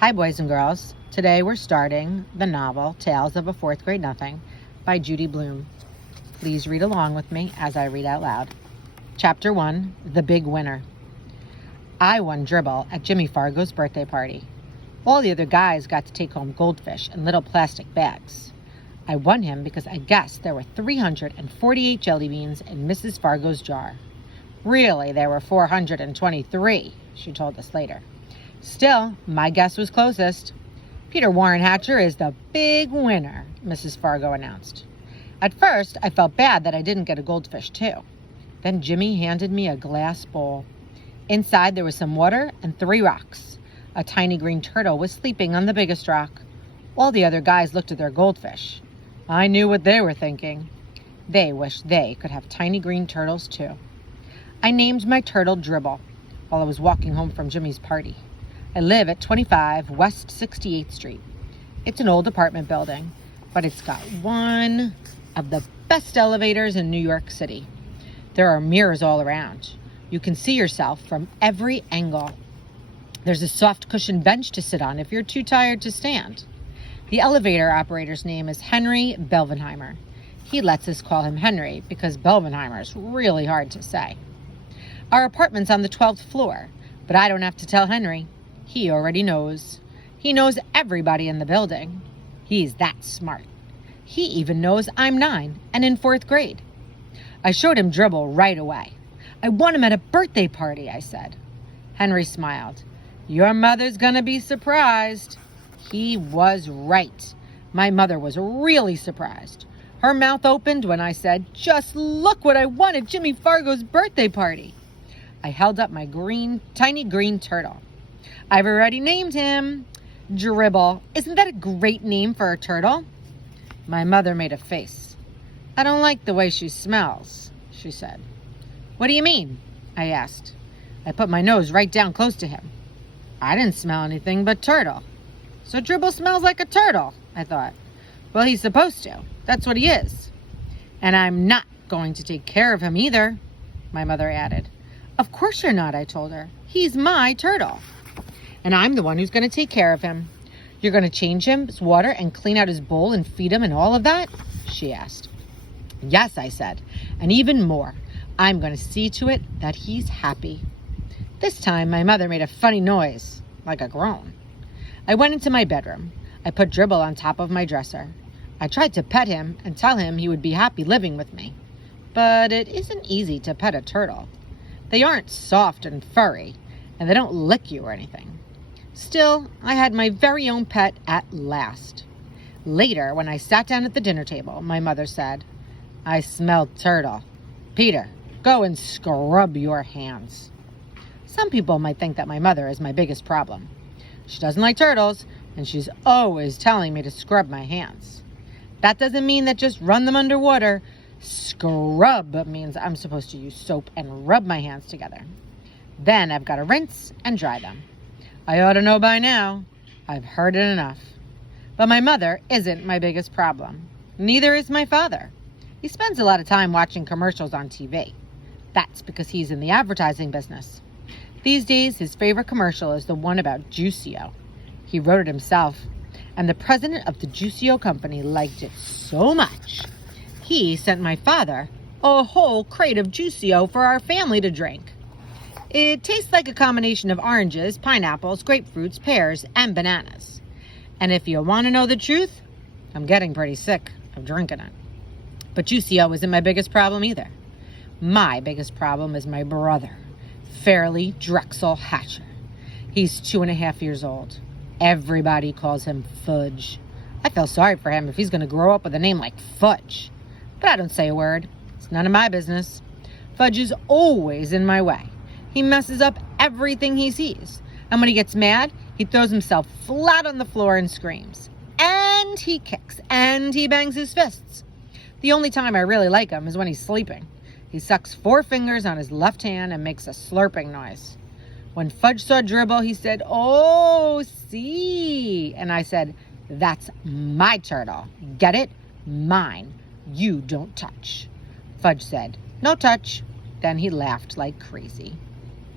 Hi, boys and girls. Today we're starting the novel Tales of a Fourth Grade Nothing by Judy Blume. Please read along with me as I read out loud. Chapter 1, The Big Winner. I won dribble at Jimmy Fargo's birthday party. All the other guys got to take home goldfish in little plastic bags. I won him because I guessed there were 348 jelly beans in Mrs. Fargo's jar. Really, there were 423, she told us later. Still, my guess was closest. Peter Warren Hatcher is the big winner, Mrs. Fargo announced. At first, I felt bad that I didn't get a goldfish, too. Then Jimmy handed me a glass bowl. Inside, there was some water and 3 rocks. A tiny green turtle was sleeping on the biggest rock. All the other guys looked at their goldfish. I knew what they were thinking. They wished they could have tiny green turtles, too. I named my turtle Dribble while I was walking home from Jimmy's party. I live at 25 West 68th Street. It's an old apartment building, but it's got one of the best elevators in New York City. There are mirrors all around. You can see yourself from every angle. There's a soft cushioned bench to sit on if you're too tired to stand. The elevator operator's name is Henry Belvenheimer. He lets us call him Henry because Belvenheimer is really hard to say. Our apartment's on the 12th floor, but I don't have to tell Henry. He already knows. He knows everybody in the building. He's that smart. He even knows I'm 9 and in 4th grade. I showed him Dribble right away. I won him at a birthday party, I said. Henry smiled. Your mother's gonna be surprised. He was right. My mother was really surprised. Her mouth opened when I said, just look what I won at Jimmy Fargo's birthday party. I held up my tiny green turtle. I've already named him Dribble. Isn't that a great name for a turtle? My mother made a face. I don't like the way she smells, she said. What do you mean? I asked. I put my nose right down close to him. I didn't smell anything but turtle. So Dribble smells like a turtle, I thought. Well, he's supposed to. That's what he is. And I'm not going to take care of him either, my mother added. Of course you're not, I told her. He's my turtle. And I'm the one who's going to take care of him. You're going to change his water and clean out his bowl and feed him and all of that? She asked. Yes, I said. And even more. I'm going to see to it that he's happy. This time, my mother made a funny noise, like a groan. I went into my bedroom. I put Dribble on top of my dresser. I tried to pet him and tell him he would be happy living with me. But it isn't easy to pet a turtle. They aren't soft and furry, and they don't lick you or anything. Still, I had my very own pet at last. Later, when I sat down at the dinner table, my mother said, I smell turtle. Peter, go and scrub your hands. Some people might think that my mother is my biggest problem. She doesn't like turtles, and she's always telling me to scrub my hands. That doesn't mean that just run them underwater. Scrub means I'm supposed to use soap and rub my hands together. Then I've got to rinse and dry them. I ought to know by now. I've heard it enough. But my mother isn't my biggest problem. Neither is my father. He spends a lot of time watching commercials on TV. That's because he's in the advertising business. These days, his favorite commercial is the one about Juicio. He wrote it himself, and the president of the Juicio company liked it so much. He sent my father a whole crate of Juicio for our family to drink. It tastes like a combination of oranges, pineapples, grapefruits, pears, and bananas. And if you want to know the truth, I'm getting pretty sick of drinking it. But Juicio isn't my biggest problem either. My biggest problem is my brother, Fairleigh Drexel Hatcher. He's 2.5 years old. Everybody calls him Fudge. I feel sorry for him if he's going to grow up with a name like Fudge. But I don't say a word. It's none of my business. Fudge is always in my way. He messes up everything he sees. And when he gets mad, he throws himself flat on the floor and screams. And he kicks. And he bangs his fists. The only time I really like him is when he's sleeping. He sucks 4 fingers on his left hand and makes a slurping noise. When Fudge saw Dribble, he said, oh, see. And I said, that's my turtle. Get it? Mine. You don't touch. Fudge said, no touch. Then he laughed like crazy.